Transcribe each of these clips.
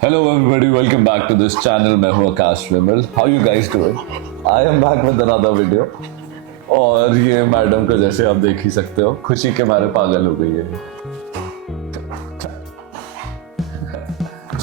Hello everybody, welcome back to this channel. मैं हूँ आकाश विमल. How you guys doing? I am back with another video. और ये madam को जैसे आप देख ही सकते हो, खुशी के मारे पागल हो गई है.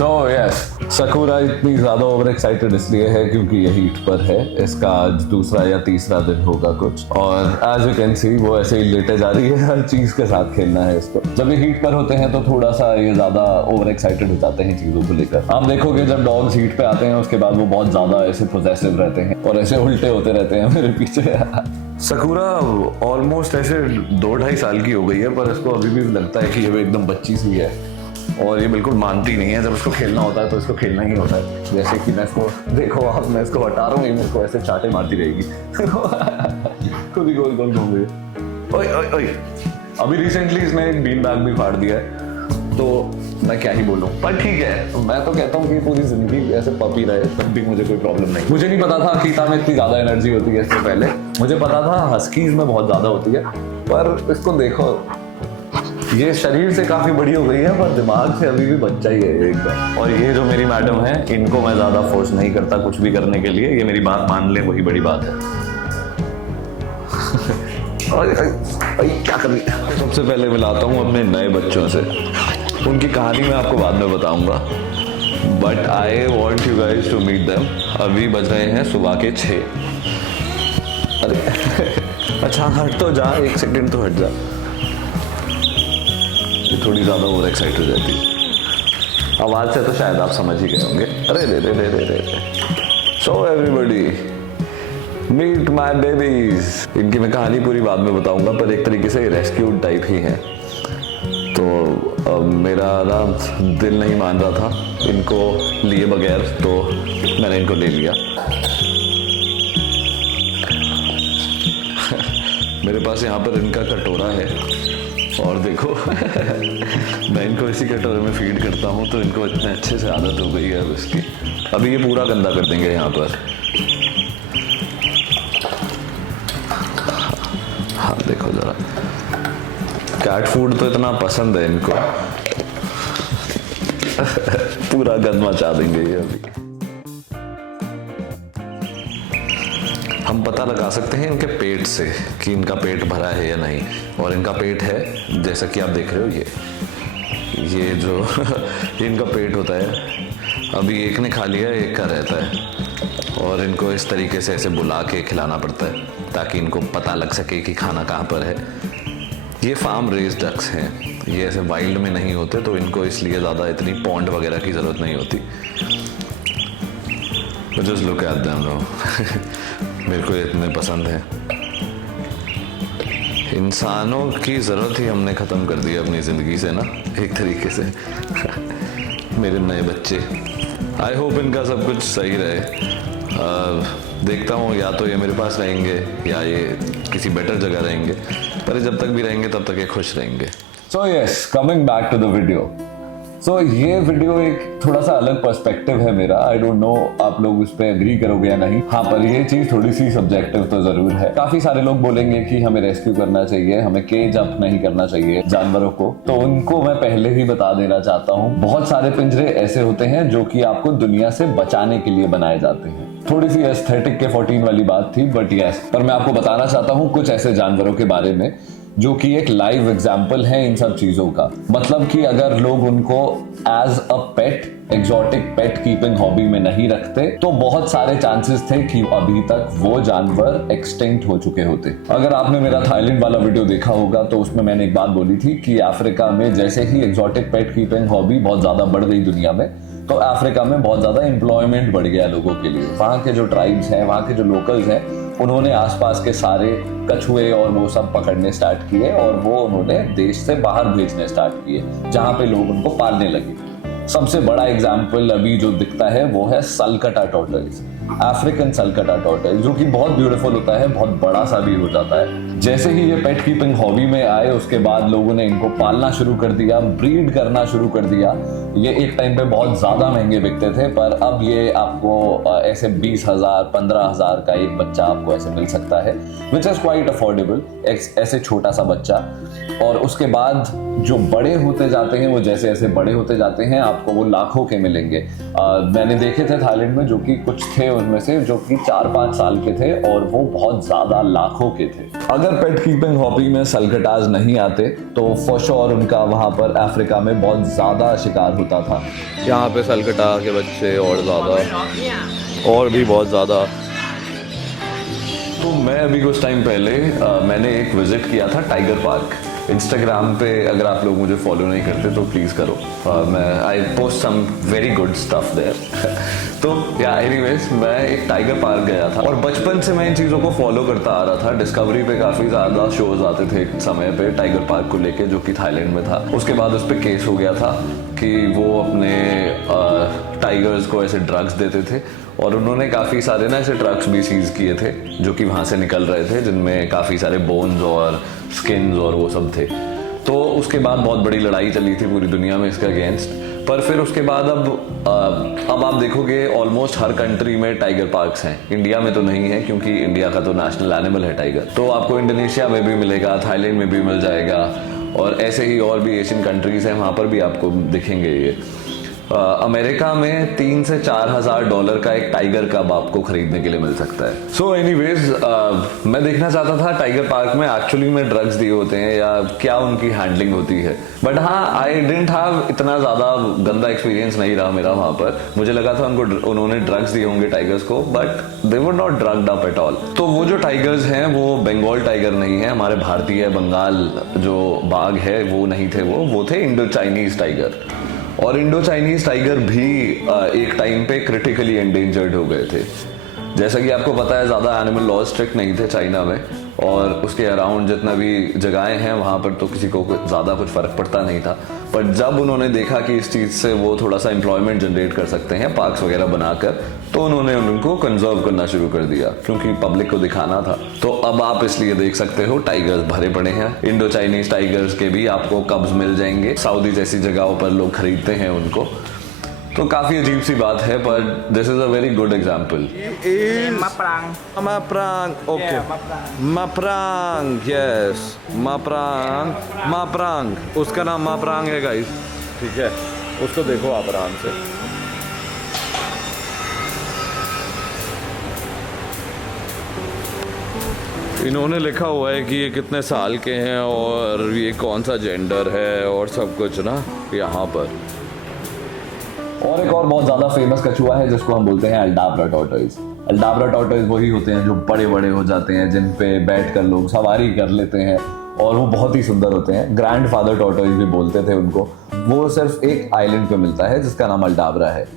So yes, सकूरा इतनी ज्यादा ओवर एक्साइटेड इसलिए है क्योंकि ये हीट पर है. इसका आज दूसरा या तीसरा दिन होगा कुछ. और एज यू कैन सी वो ऐसे ही लेटे जा रही है. हर चीज के साथ खेलना है इसको. जब ये हीट पर होते हैं तो थोड़ा सा ये ज्यादा ओवर एक्साइटेड हो जाते हैं चीजों को लेकर. आप देखोगे जब डॉग्स हीट पे आते हैं उसके बाद वो बहुत ज्यादा ऐसे पोजेसिव रहते हैं और ऐसे उल्टे होते रहते हैं मेरे पीछे. सकूरा ऑलमोस्ट ऐसे 2-2.5 साल की हो गई है पर इसको अभी भी लगता है कि ये एकदम बच्ची सी है और ये बिल्कुल मानती नहीं है. जब उसको खेलना होता है तो इसको खेलना ही होता है. जैसे कि मैं इसको देखो आप, मैं इसको हटा रहा हूँ, ये मेरे को ऐसे चाटे मारती रहेगी. खुद ही गोल गोल घूम रही. ओए ओए ओए, अभी रिसेंटली इसने एक बीन बैग भी फाड़ दिया है तो मैं क्या ही बोलूं. पर ठीक है, मैं तो कहता हूँ कि पूरी जिंदगी ऐसे पपी रहे तब भी मुझे कोई प्रॉब्लम नहीं. मुझे नहीं पता था अकीता में इतनी ज्यादा एनर्जी होती है. इससे पहले मुझे पता था हस्कीज में बहुत ज्यादा होती है, पर इसको देखो, ये शरीर से काफी बड़ी हो गई है पर दिमाग से अभी भी बच्चा ही है एकदम. और ये जो मेरी मैडम है, इनको मैं ज्यादा फोर्स नहीं करता कुछ भी करने के लिए. ये मेरी बात मान ले वही बड़ी बात है. क्या कर रही है? सबसे पहले मिलाता हूँ अपने नए बच्चों से. उनकी कहानी मैं आपको बाद में बताऊंगा, but I want you guys to meet them. अभी बज रहे हैं सुबह के 6. अरे अच्छा हट तो जा, 1 सेकेंड तो हट जा. ये थोड़ी ज्यादा ओवर एक्साइटेड रहती है. आवाज से तो शायद आप समझ ही गए होंगे. अरे रे रे रे रे रे. So everybody meet my babies. इनकी मैं कहानी पूरी बाद में बताऊंगा पर एक तरीके से रेस्क्यूड टाइप ही है. तो मेरा ना दिल नहीं मान रहा था इनको लिए बगैर, तो मैंने इनको ले लिया. मेरे पास यहाँ पर इनका कटोरा है और देखो मैं इनको इसी कटोरे में फीड करता हूँ तो इनको इतने अच्छे से आदत हो गई है अब इसकी. अभी ये पूरा गंदा कर देंगे यहाँ पर. हाँ देखो जरा, कैट फूड तो इतना पसंद है इनको. पूरा गंद मचा देंगे ये अभी. हम पता लगा सकते हैं इनके पेट से कि इनका पेट भरा है या नहीं. और इनका पेट है जैसा कि आप देख रहे हो. ये जो इनका पेट होता है, अभी एक ने खा लिया, एक का रहता है. और इनको इस तरीके से ऐसे बुला के खिलाना पड़ता है ताकि इनको पता लग सके कि खाना कहाँ पर है. ये फार्म रेज डक्स हैं, ये ऐसे वाइल्ड में नहीं होते तो इनको इसलिए ज़्यादा इतनी पॉन्ड वगैरह की ज़रूरत नहीं होती. Just look at them no. मेरे को इतने पसंद है. इंसानों की ज़रूरत ही हमने ख़त्म कर दी अपनी ज़िंदगी से ना, एक तरीके से. मेरे नए बच्चे, आई होप इनका सब कुछ सही रहे. देखता हूँ या तो ये मेरे पास रहेंगे या ये किसी बेटर जगह रहेंगे, पर जब तक भी रहेंगे तब तक ये खुश रहेंगे. So yes, coming back to the video. So ये वीडियो एक थोड़ा सा अलग पर्सपेक्टिव है मेरा. आई डोंट नो आप लोग उस पर एग्री करोगे या नहीं. हाँ, पर ये चीज थोड़ी सी सब्जेक्टिव तो जरूर है. काफी सारे लोग बोलेंगे कि हमें रेस्क्यू करना चाहिए, हमें केज अप नहीं करना चाहिए जानवरों को. तो उनको मैं पहले ही बता देना चाहता हूँ, बहुत सारे पिंजरे ऐसे होते हैं जो कि आपको दुनिया से बचाने के लिए बनाए जाते हैं. थोड़ी सी एस्थेटिक के 14 वाली बात थी, बट यस, पर मैं आपको बताना चाहता हूँ कुछ ऐसे जानवरों के बारे में जो कि एक लाइव एग्जाम्पल है इन सब चीजों का. मतलब कि अगर लोग उनको as a pet, exotic pet keeping hobby में नहीं रखते तो बहुत सारे चांसेस थे कि अभी तक वो जानवर एक्सटिंक्ट हो चुके होते. अगर आपने मेरा थाईलैंड वाला वीडियो देखा होगा तो उसमें मैंने एक बात बोली थी कि अफ्रीका में जैसे ही एग्जॉटिक पेट कीपिंग हॉबी बहुत ज्यादा बढ़ गई दुनिया में, तो अफ्रीका में बहुत ज्यादा एम्प्लॉयमेंट बढ़ गया लोगों के लिए. वहाँ के जो ट्राइब्स हैं, वहाँ के जो लोकल्स हैं, उन्होंने आसपास के सारे कछुए और वो सब पकड़ने स्टार्ट किए और वो उन्होंने देश से बाहर भेजने स्टार्ट किए जहाँ पे लोग उनको पालने लगे. सबसे बड़ा एग्जाम्पल अभी जो दिखता है वो है सलकटा टॉर्टल्स. अफ्रीकन सलकटा टॉर्टोइज, जो कि बहुत ब्यूटीफुल होता है, बहुत बड़ा सा भी हो जाता है। जैसे ही ये पेट कीपिंग हॉबी में आए उसके बाद लोगों ने इनको पालना शुरू कर दिया, ब्रीड करना शुरू कर दिया। ये एक टाइम पे बहुत ज़्यादा महंगे बिकते थे, पर अब ये आपको ऐसे 20,000 15,000 का एक बच्चा आपको ऐसे मिल सकता है, विच इज़ क्वाइट अफोर्डेबल, ऐसे छोटा सा बच्चा। और उसके बाद जो बड़े होते जाते हैं, वो जैसे ऐसे बड़े होते जाते हैं आपको वो लाखों के मिलेंगे। मैंने देखे थे थाईलैंड में, जो कि कुछ थे उनमें से जो कि 4-5 साल के थे और वो बहुत ज़्यादा लाखों के थे। अगर पेट कीपिंग हॉबी में सलकटाज नहीं आते तो फॉर श्योर उनका वहाँ पर अफ्रीका में बहुत ज़्यादा शिकार होता था। यहाँ पे सलकटा के बच्चे और ज़्यादा, और भी बहुत ज़्यादा। तो मैं अभी कुछ टाइम पहले मैंने एक विजिट किया था टाइगर पार्क। इंस्टाग्राम पे अगर आप लोग मुझे फॉलो नहीं करते तो प्लीज़ करो, I post some very good stuff there. तो या एनीवेज मैं एक टाइगर पार्क गया था और बचपन से मैं इन चीज़ों को फॉलो करता आ रहा था। डिस्कवरी पे काफ़ी ज़्यादा शोज आते थे एक समय पे टाइगर पार्क को लेके, जो कि थाईलैंड में था। उसके बाद उस पर केस हो गया था कि वो अपने टाइगर्स को ऐसे ड्रग्स देते थे और उन्होंने काफ़ी सारे ना ऐसे ड्रग्स भी सीज किए थे जो कि वहाँ से निकल रहे थे, जिनमें काफ़ी सारे बोन्स और स्किन्स और वो सब थे। तो उसके बाद बहुत बड़ी लड़ाई चली थी पूरी दुनिया में इसके अगेंस्ट। पर फिर उसके बाद अब आप देखोगे ऑलमोस्ट हर कंट्री में टाइगर पार्क्स हैं। इंडिया में तो नहीं है क्योंकि इंडिया का तो नेशनल एनिमल है टाइगर। तो आपको इंडोनेशिया में भी मिलेगा, थाईलैंड में भी मिल जाएगा, और ऐसे ही और भी एशियन कंट्रीज हैं, वहाँ पर भी आपको दिखेंगे ये। अमेरिका में 3 से 4,000 डॉलर का एक टाइगर कब आपको खरीदने के लिए मिल सकता है। सो एनीवेज मैं देखना चाहता था टाइगर पार्क में एक्चुअली में ड्रग्स दिए होते हैं या क्या उनकी हैंडलिंग होती है। बट हाँ, आई डिडंट हैव इतना ज़्यादा गंदा एक्सपीरियंस नहीं रहा मेरा वहाँ पर। मुझे लगा था उन्होंने ड्रग्स दिए होंगे टाइगर्स को, but they were not drugged up at all. तो वो जो टाइगर्स हैं वो बंगाल टाइगर नहीं है, हमारे भारतीय बंगाल जो बाघ है वो नहीं थे, वो थे इंडो चाइनीज टाइगर। और इंडो चाइनीज टाइगर भी एक टाइम पे क्रिटिकली एंडेंजर्ड हो गए थे। जैसा कि आपको पता है, ज़्यादा एनिमल लॉज स्ट्रिक्ट नहीं थे चाइना में, और उसके अराउंड जितना भी जगहें हैं वहाँ पर तो किसी को ज़्यादा कुछ फ़र्क पड़ता नहीं था। पर जब उन्होंने देखा कि इस चीज़ से वो थोड़ा सा एम्प्लॉयमेंट जनरेट कर सकते हैं पार्क्स वगैरह बनाकर, तो उन्होंने उनको कंजर्व करना शुरू कर दिया क्योंकि पब्लिक को दिखाना था। तो अब आप इसलिए देख सकते हो टाइगर्स भरे पड़े हैं। इंडो चाइनीज टाइगर्स के भी आपको कब्ज मिल जाएंगे, सऊदी जैसी जगहों पर लोग खरीदते हैं उनको। तो काफी अजीब सी बात है, पर this is a very good example. Maprang, okay. Maprang, yes. Maprang, उसका नाम मापरांग है गाइस, ठीक है। उसको देखो आप आराम से। इन्होंने लिखा हुआ है कि ये कितने साल के हैं और ये कौन सा जेंडर है और सब कुछ ना यहाँ पर। और एक और बहुत ज़्यादा फेमस कछुआ है जिसको हम बोलते हैं अल्डाब्रा टॉर्टोइज। अल्डाब्रा टॉर्टोइज वही होते हैं जो बड़े बड़े हो जाते हैं, जिन पे बैठकर लोग सवारी कर लेते हैं, और वो बहुत ही सुंदर होते हैं। ग्रैंडफादर टॉर्टोइज भी बोलते थे उनको। वो सिर्फ एक आइलैंड पे मिलता है जिसका नाम अल्डाब्रा है।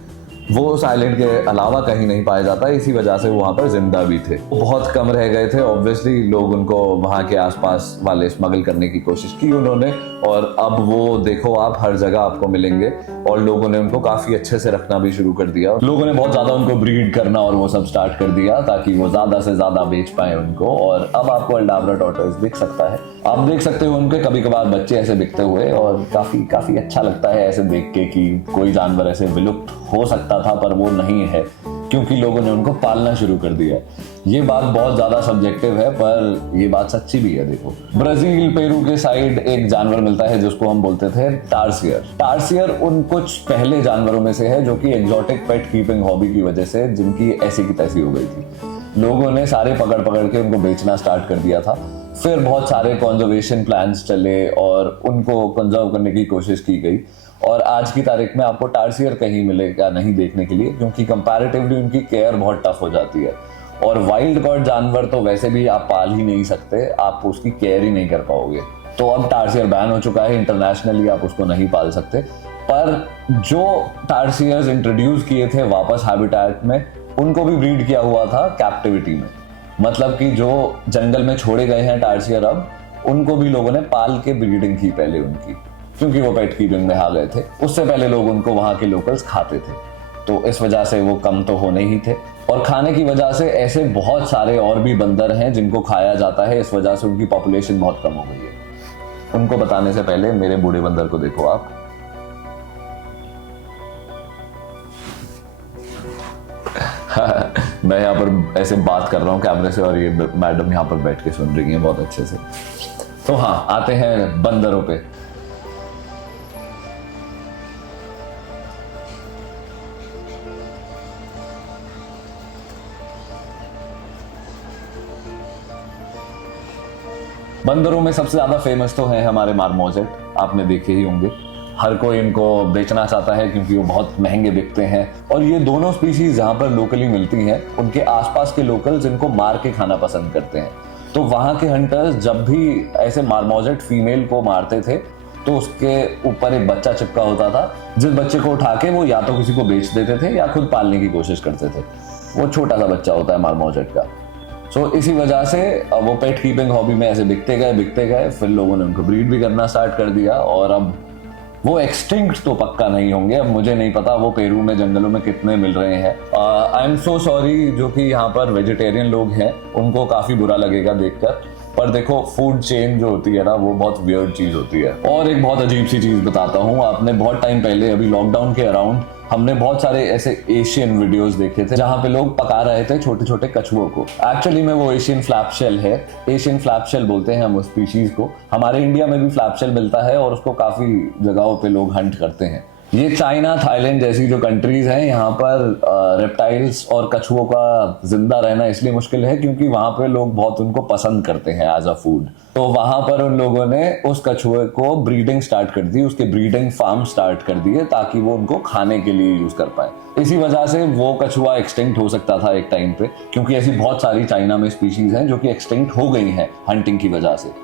वो उस आइलैंड के अलावा कहीं नहीं पाया जाता, इसी वजह से वो वहाँ पर जिंदा भी थे। बहुत कम रह गए थे, ऑब्वियसली लोग उनको वहाँ के आसपास वाले स्मगल करने की कोशिश की उन्होंने, और अब वो देखो आप हर जगह आपको मिलेंगे, और लोगों ने उनको काफी अच्छे से रखना भी शुरू कर दिया। लोगों ने बहुत ज्यादा उनको ब्रीड करना और वो सब स्टार्ट कर दिया ताकि वो ज्यादा से ज्यादा बेच पाए उनको, और अब आपको अल्डाब्रा टॉर्टोइज दिख सकता है। आप देख सकते हो उनके कभी कभार बच्चे ऐसे बिकते हुए, और काफी अच्छा लगता है ऐसे देख के कि कोई जानवर ऐसे विलुप्त हो सकता था पर वो नहीं है, क्योंकि लोगों ने उनको पालना शुरू कर दिया। ये बात बहुत ज्यादा सब्जेक्टिव है, पर ये बात सच्ची भी है। देखो, ब्राजील पेरू के साइड एक जानवर मिलता है जिसको हम बोलते थे टार्सियर। टार्सियर उन कुछ पहले जानवरों में से है जो कि एग्जॉटिक पेट कीपिंग हॉबी की वजह से जिनकी ऐसी की तैसी हो गई थी। लोगों ने सारे पकड़ के उनको बेचना स्टार्ट कर दिया था। फिर बहुत सारे कंजर्वेशन प्लान्स चले और उनको कंजर्व करने की कोशिश की गई, और आज की तारीख में आपको टार्सियर कहीं मिलेगा नहीं देखने के लिए, क्योंकि कंपैरेटिवली उनकी केयर बहुत टफ हो जाती है। और वाइल्ड कॉट जानवर तो वैसे भी आप पाल ही नहीं सकते, आप उसकी केयर ही नहीं कर पाओगे। तो अब टार्सियर बैन हो चुका है, इंटरनेशनली आप उसको नहीं पाल सकते। पर जो टार्सियर्स इंट्रोड्यूस किए थे वापस हैबिटेट में, उनको भी ब्रीड किया हुआ था कैप्टिविटी में। मतलब कि जो जंगल में छोड़े गए हैं टार्सियर, अब उनको भी लोगों ने पाल के ब्रीडिंग की पहले उनकी, क्योंकि वो पेट कीपिंग में आ गए थे। उससे पहले लोग उनको वहां के लोकल्स खाते थे। तो इस वजह से वो कम तो होने ही थे। और खाने की वजह से ऐसे बहुत सारे और भी बंदर हैं जिनको खाया जाता है, इस वजह से उनकी पॉपुलेशन बहुत कम हो गई है। उनको बताने से पहले मेरे बूढ़े बंदर को देखो आप। मैं यहाँ पर ऐसे बात कर रहा हूँ कैमरे से और ये मैडम यहाँ पर बैठ के सुन रही है बहुत अच्छे से। तो हाँ, आते हैं बंदरों पे। बंदरों में सबसे ज्यादा फेमस तो है हमारे मार्मोजेट, आपने देखे ही होंगे। हर कोई इनको बेचना चाहता है क्योंकि वो बहुत महंगे बिकते हैं। और ये दोनों स्पीशीज जहाँ पर लोकली मिलती हैं, उनके आसपास के लोकल्स इनको मार के खाना पसंद करते हैं। तो वहाँ के हंटर्स जब भी ऐसे मार्मोजेट फीमेल को मारते थे तो उसके ऊपर एक बच्चा चिपका होता था, जिस बच्चे को उठा के वो या तो किसी को बेच देते थे या खुद पालने की कोशिश करते थे। वो छोटा सा बच्चा होता है मार्मोजेट का। सो इसी वजह से वो पेट कीपिंग हॉबी में ऐसे बिकते गए, फिर लोगों ने उनको ब्रीड भी करना स्टार्ट कर दिया और अब वो एक्सटिंक्ट तो पक्का नहीं होंगे। अब मुझे नहीं पता वो पेरू में जंगलों में कितने मिल रहे हैं। आई एम सो सॉरी, जो कि यहाँ पर वेजिटेरियन लोग हैं उनको काफ़ी बुरा लगेगा देखकर, पर देखो फूड चेन जो होती है ना, वो बहुत वियर्ड चीज़ होती है। और एक बहुत अजीब सी चीज़ बताता हूँ। आपने बहुत टाइम पहले, अभी लॉकडाउन के अराउंड, हमने बहुत सारे ऐसे एशियन वीडियोस देखे थे जहां पे लोग पका रहे थे छोटे छोटे कछुओं को। एक्चुअली में वो एशियन फ्लैपशेल है। एशियन फ्लैपशेल बोलते हैं हम उस स्पीशीज को। हमारे इंडिया में भी फ्लैपशेल मिलता है और उसको काफी जगहों पे लोग हंट करते हैं। ये चाइना, थाईलैंड जैसी जो कंट्रीज हैं, यहाँ पर रेप्टाइल्स और कछुओं का जिंदा रहना इसलिए मुश्किल है क्योंकि वहां पे लोग बहुत उनको पसंद करते हैं एज अ फूड। तो वहां पर उन लोगों ने उस कछुए को ब्रीडिंग स्टार्ट कर दी, उसके ब्रीडिंग फार्म स्टार्ट कर दिए ताकि वो उनको खाने के लिए यूज कर पाए। इसी वजह से वो कछुआ एक्सटिंक्ट हो सकता था एक टाइम पे, क्योंकि ऐसी बहुत सारी चाइना में स्पीशीज हैं जो कि एक्सटिंक्ट हो गई हैं हंटिंग की वजह से।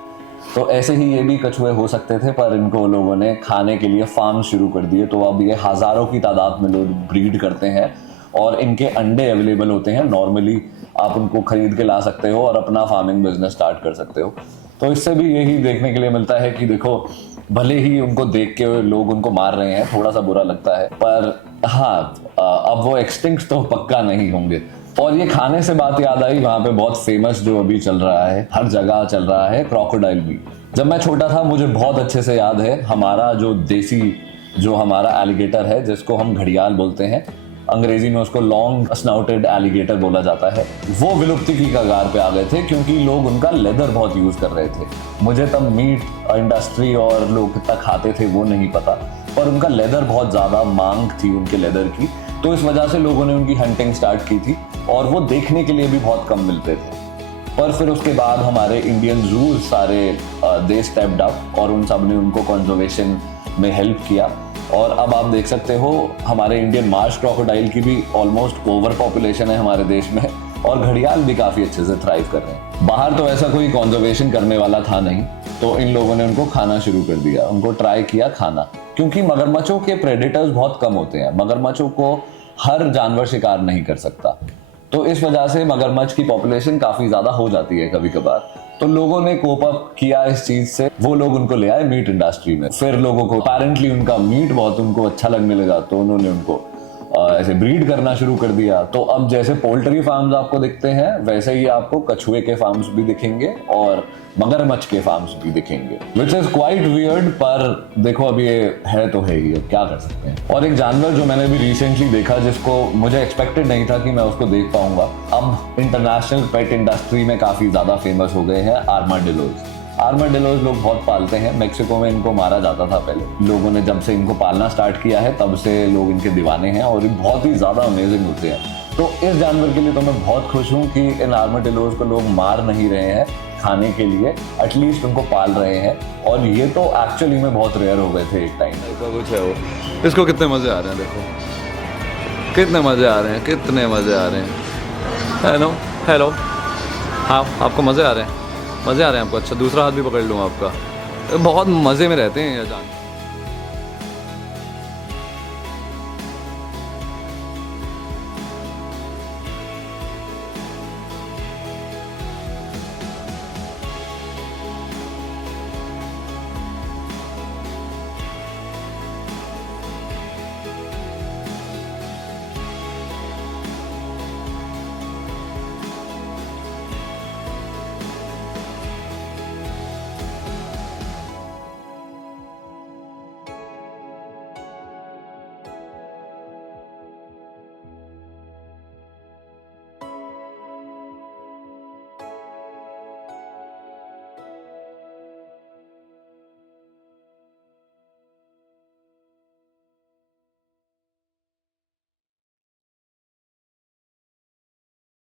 तो ऐसे ही ये भी कछुए हो सकते थे, पर इनको लोगों ने खाने के लिए फार्म शुरू कर दिए। तो अब ये हजारों की तादाद में लोग ब्रीड करते हैं और इनके अंडे अवेलेबल होते हैं। नॉर्मली आप उनको खरीद के ला सकते हो और अपना फार्मिंग बिजनेस स्टार्ट कर सकते हो। तो इससे भी यही देखने के लिए मिलता है कि देखो, भले ही उनको देख के लोग उनको मार रहे हैं, थोड़ा सा बुरा लगता है, पर हाँ, अब वो एक्सटिंक्ट तो पक्का नहीं होंगे। और ये खाने से बात याद आई, वहाँ पे बहुत फेमस जो अभी चल रहा है, हर जगह चल रहा है, क्रोकोडाइल मीट। जब मैं छोटा था मुझे बहुत अच्छे से याद है, हमारा जो देसी जो हमारा एलिगेटर है, जिसको हम घड़ियाल बोलते हैं, अंग्रेजी में उसको लॉन्ग स्नाउटेड एलिगेटर बोला जाता है, वो विलुप्ति की कगार पे आ गए थे क्योंकि लोग उनका लेदर बहुत यूज कर रहे थे। मुझे तब मीट इंडस्ट्री और लोग कितना खाते थे वो नहीं पता, पर उनका लेदर बहुत ज्यादा मांग थी उनके लेदर की। तो इस वजह से लोगों ने उनकी हंटिंग स्टार्ट की थी और वो देखने के लिए भी बहुत कम मिलते थे। पर फिर उसके बाद हमारे इंडियन जूज सारे दे स्टेप्ड अप और उन सब ने उनको कंजर्वेशन में हेल्प किया। और अब आप देख सकते हो हमारे इंडियन मार्श क्रोकोडाइल की भी ऑलमोस्ट ओवर पॉपुलेशन है हमारे देश में, और घड़ियाल भी काफी अच्छे से थ्राइव कर रहे हैं। बाहर तो ऐसा कोई कंजर्वेशन करने वाला था नहीं, तो इन लोगों ने उनको खाना शुरू कर दिया, उनको ट्राई किया खाना। क्योंकि मगरमच्छों के प्रेडेटर्स बहुत कम होते हैं, मगरमच्छों को हर जानवर शिकार नहीं कर सकता, तो इस वजह से मगरमच्छ की पॉपुलेशन काफी ज्यादा हो जाती है कभी कभार। तो लोगों ने कोप अप किया इस चीज से, वो लोग उनको ले आए मीट इंडस्ट्री में। फिर लोगों को अपेरेंटली उनका मीट बहुत उनको अच्छा लगने लगा, तो उन्होंने उनको ऐसे ब्रीड करना शुरू कर दिया। तो अब जैसे पोल्ट्री फार्म्स आपको दिखते हैं, वैसे ही आपको कछुए के फार्म्स भी दिखेंगे और मगरमच्छ के फार्म्स भी दिखेंगे, विच इज क्वाइट वियर्ड। पर देखो अब ये है तो है ही, अब क्या कर सकते हैं। और एक जानवर जो मैंने भी रिसेंटली देखा, जिसको मुझे एक्सपेक्टेड नहीं था कि मैं उसको देख पाऊंगा, अब इंटरनेशनल पेट इंडस्ट्री में काफी ज्यादा फेमस हो गए हैं, आर्माडिलोज। आर्माडिलोज लोग बहुत पालते हैं, मेक्सिको में इनको मारा जाता था पहले। लोगों ने जब से इनको पालना स्टार्ट किया है तब से लोग इनके दीवाने हैं और ये बहुत ही ज्यादा अमेजिंग होते हैं। तो इस जानवर के लिए तो मैं बहुत खुश हूँ कि इन आर्माडिलोज को लोग मार नहीं रहे हैं खाने के लिए, एटलीस्ट उनको पाल रहे हैं। और ये तो एक्चुअली में बहुत रेयर हो गए थे एक टाइम पे। कुछ है वो, इसको कितने मजे आ रहे हैं, देखो कितने मजे आ रहे हैं, कितने मजे आ रहे हैं। हेलो हेलो, हाँ आपको मजे आ रहे हैं, मजे आ रहे हैं आपको। अच्छा दूसरा हाथ भी पकड़ लूँ आपका, बहुत मजे में रहते हैं ये जानवर।